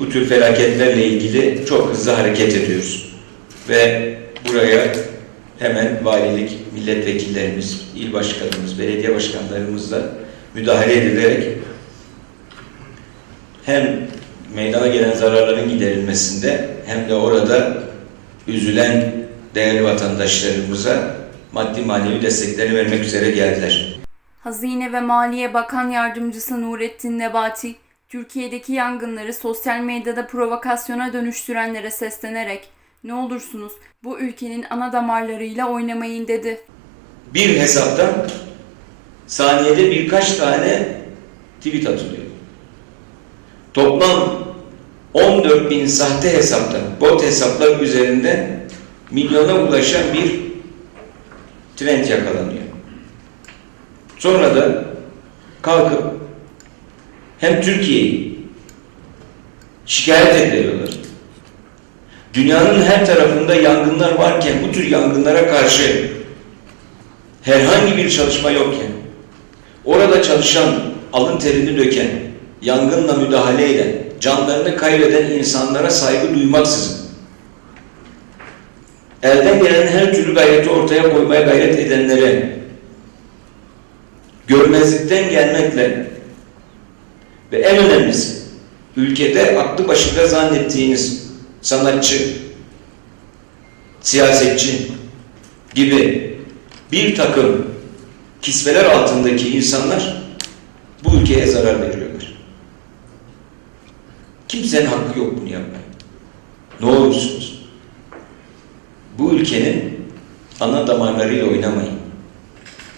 bu tür felaketlerle ilgili çok hızlı hareket ediyoruz. Ve buraya hemen valilik, milletvekillerimiz, il başkanımız, belediye başkanlarımızla müdahale edilerek hem meydana gelen zararların giderilmesinde hem de orada üzülen değerli vatandaşlarımıza maddi manevi desteklerini vermek üzere geldiler. Hazine ve Maliye Bakan Yardımcısı Nurettin Nebati, Türkiye'deki yangınları sosyal medyada provokasyona dönüştürenlere seslenerek ne olursunuz bu ülkenin ana damarlarıyla oynamayın dedi. Bir hesaptan saniyede birkaç tane tweet atılıyor. Toplam 14 bin sahte hesaptan, bot hesaplar üzerinde milyona ulaşan bir trend yakalanıyor. Sonra da kalkıp hem Türkiye'yi şikayet ediyorlar. Dünyanın her tarafında yangınlar varken bu tür yangınlara karşı herhangi bir çalışma yokken orada çalışan, alın terini döken, yangınla müdahaleyle canlarını kaybeden insanlara saygı duymaksızın elden gelen her türlü gayreti ortaya koymaya gayret edenlere görmezlikten gelmekle ve en önemlisi ülkede aklı başında zannettiğiniz sanatçı, siyasetçi gibi bir takım kisveler altındaki insanlar bu ülkeye zarar veriyorlar. Kimsenin hakkı yok bunu yapmaya. Ne olursunuz. Bu ülkenin ana damarlarıyla oynamayın.